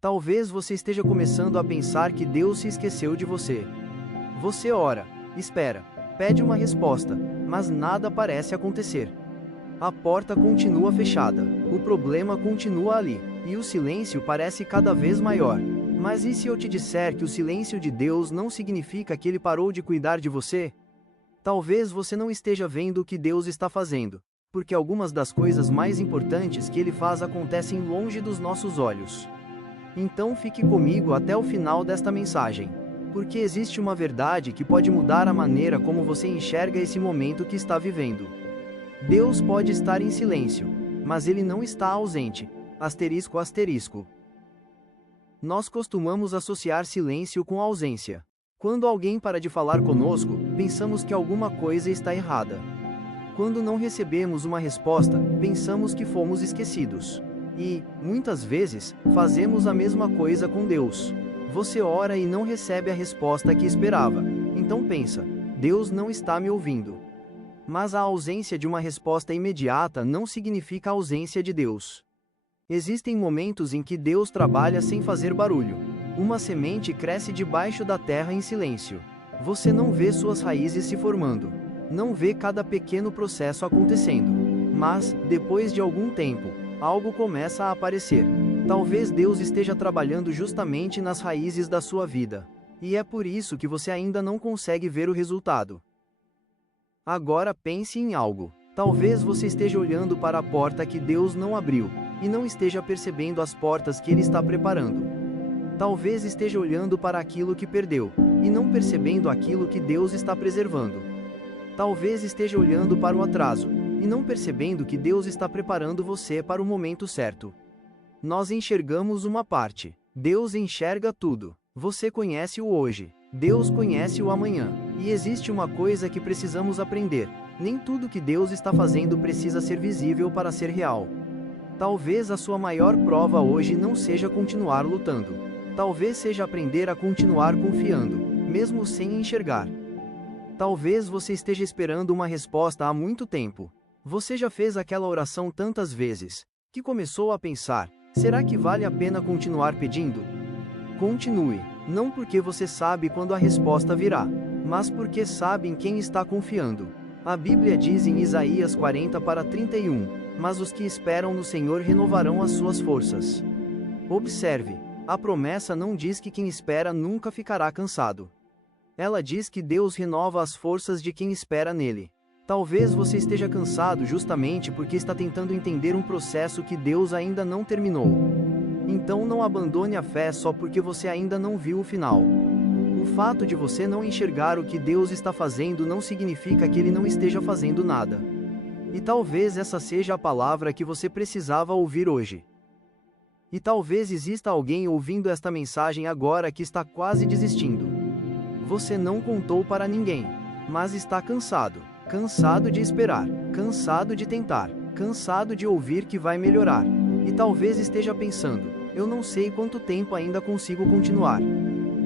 Talvez você esteja começando a pensar que Deus se esqueceu de você. Você ora, espera, pede uma resposta, mas nada parece acontecer. A porta continua fechada, o problema continua ali, e o silêncio parece cada vez maior. Mas e se eu te disser que o silêncio de Deus não significa que Ele parou de cuidar de você? Talvez você não esteja vendo o que Deus está fazendo, porque algumas das coisas mais importantes que Ele faz acontecem longe dos nossos olhos. Então fique comigo até o final desta mensagem, porque existe uma verdade que pode mudar a maneira como você enxerga esse momento que está vivendo. Deus pode estar em silêncio, mas Ele não está ausente. Asterisco asterisco. Nós costumamos associar silêncio com ausência. Quando alguém para de falar conosco, pensamos que alguma coisa está errada. Quando não recebemos uma resposta, pensamos que fomos esquecidos. E, muitas vezes, fazemos a mesma coisa com Deus. Você ora e não recebe a resposta que esperava. Então pensa, Deus não está me ouvindo. Mas a ausência de uma resposta imediata não significa a ausência de Deus. Existem momentos em que Deus trabalha sem fazer barulho. Uma semente cresce debaixo da terra em silêncio. Você não vê suas raízes se formando. Não vê cada pequeno processo acontecendo. Mas, depois de algum tempo, algo começa a aparecer. Talvez Deus esteja trabalhando justamente nas raízes da sua vida. E é por isso que você ainda não consegue ver o resultado. Agora pense em algo. Talvez você esteja olhando para a porta que Deus não abriu, e não esteja percebendo as portas que Ele está preparando. Talvez esteja olhando para aquilo que perdeu, e não percebendo aquilo que Deus está preservando. Talvez esteja olhando para o atraso, e não percebendo que Deus está preparando você para o momento certo. Nós enxergamos uma parte. Deus enxerga tudo. Você conhece o hoje. Deus conhece o amanhã. E existe uma coisa que precisamos aprender. Nem tudo que Deus está fazendo precisa ser visível para ser real. Talvez a sua maior prova hoje não seja continuar lutando. Talvez seja aprender a continuar confiando, mesmo sem enxergar. Talvez você esteja esperando uma resposta há muito tempo. Você já fez aquela oração tantas vezes, que começou a pensar, será que vale a pena continuar pedindo? Continue, não porque você sabe quando a resposta virá, mas porque sabe em quem está confiando. A Bíblia diz em Isaías 40:31, mas os que esperam no Senhor renovarão as suas forças. Observe, a promessa não diz que quem espera nunca ficará cansado. Ela diz que Deus renova as forças de quem espera nele. Talvez você esteja cansado justamente porque está tentando entender um processo que Deus ainda não terminou. Então não abandone a fé só porque você ainda não viu o final. O fato de você não enxergar o que Deus está fazendo não significa que Ele não esteja fazendo nada. E talvez essa seja a palavra que você precisava ouvir hoje. E talvez exista alguém ouvindo esta mensagem agora que está quase desistindo. Você não contou para ninguém, mas está cansado. Cansado de esperar, cansado de tentar, cansado de ouvir que vai melhorar. E talvez esteja pensando, eu não sei quanto tempo ainda consigo continuar.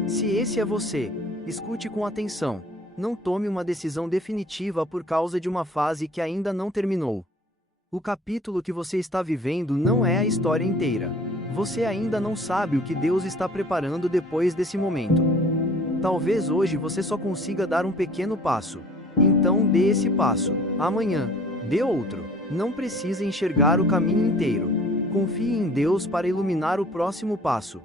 Se esse é você, escute com atenção. Não tome uma decisão definitiva por causa de uma fase que ainda não terminou. O capítulo que você está vivendo não é a história inteira. Você ainda não sabe o que Deus está preparando depois desse momento. Talvez hoje você só consiga dar um pequeno passo. Então dê esse passo. Amanhã, dê outro. Não precisa enxergar o caminho inteiro. Confie em Deus para iluminar o próximo passo.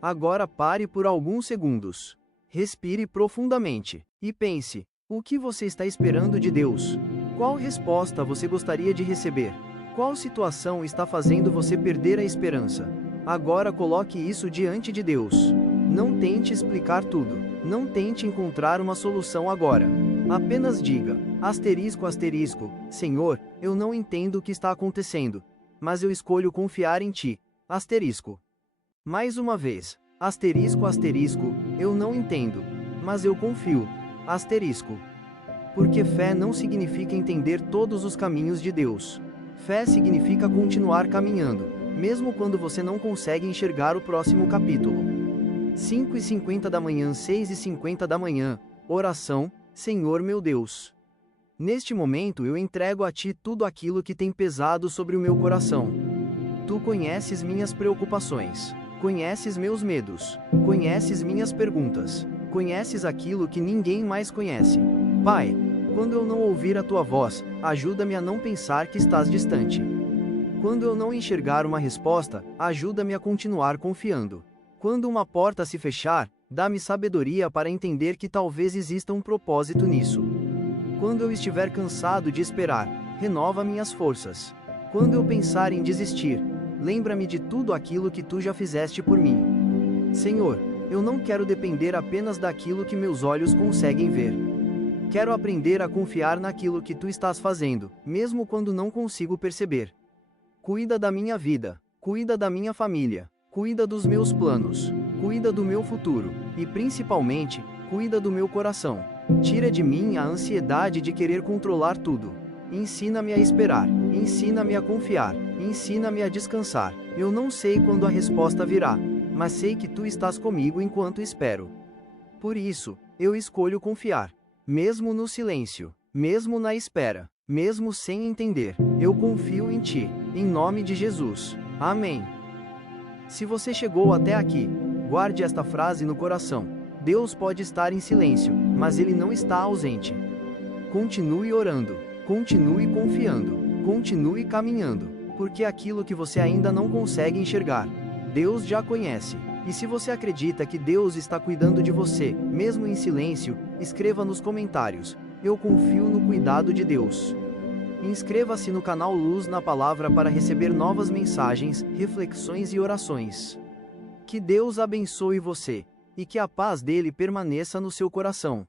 Agora pare por alguns segundos. Respire profundamente. E pense, o que você está esperando de Deus? Qual resposta você gostaria de receber? Qual situação está fazendo você perder a esperança? Agora coloque isso diante de Deus. Não tente explicar tudo. Não tente encontrar uma solução agora. Apenas diga, asterisco asterisco, Senhor, eu não entendo o que está acontecendo, mas eu escolho confiar em Ti, asterisco. Mais uma vez, asterisco asterisco, eu não entendo, mas eu confio, asterisco. Porque fé não significa entender todos os caminhos de Deus. Fé significa continuar caminhando, mesmo quando você não consegue enxergar o próximo capítulo. 5h50 da manhã, 6h50 da manhã, oração, Senhor meu Deus. Neste momento eu entrego a Ti tudo aquilo que tem pesado sobre o meu coração. Tu conheces minhas preocupações. Conheces meus medos. Conheces minhas perguntas. Conheces aquilo que ninguém mais conhece. Pai, quando eu não ouvir a tua voz, ajuda-me a não pensar que estás distante. Quando eu não enxergar uma resposta, ajuda-me a continuar confiando. Quando uma porta se fechar, dá-me sabedoria para entender que talvez exista um propósito nisso. Quando eu estiver cansado de esperar, renova minhas forças. Quando eu pensar em desistir, lembra-me de tudo aquilo que tu já fizeste por mim. Senhor, eu não quero depender apenas daquilo que meus olhos conseguem ver. Quero aprender a confiar naquilo que tu estás fazendo, mesmo quando não consigo perceber. Cuida da minha vida, cuida da minha família, cuida dos meus planos, cuida do meu futuro, e principalmente, cuida do meu coração. Tira de mim a ansiedade de querer controlar tudo. Ensina-me a esperar, ensina-me a confiar, ensina-me a descansar. Eu não sei quando a resposta virá, mas sei que tu estás comigo enquanto espero. Por isso, eu escolho confiar. Mesmo no silêncio, mesmo na espera, mesmo sem entender, eu confio em ti, em nome de Jesus. Amém. Se você chegou até aqui, guarde esta frase no coração. Deus pode estar em silêncio, mas Ele não está ausente. Continue orando, continue confiando, continue caminhando, porque aquilo que você ainda não consegue enxergar, Deus já conhece. E se você acredita que Deus está cuidando de você, mesmo em silêncio, escreva nos comentários: eu confio no cuidado de Deus. Inscreva-se no canal Luz na Palavra para receber novas mensagens, reflexões e orações. Que Deus abençoe você, e que a paz dele permaneça no seu coração.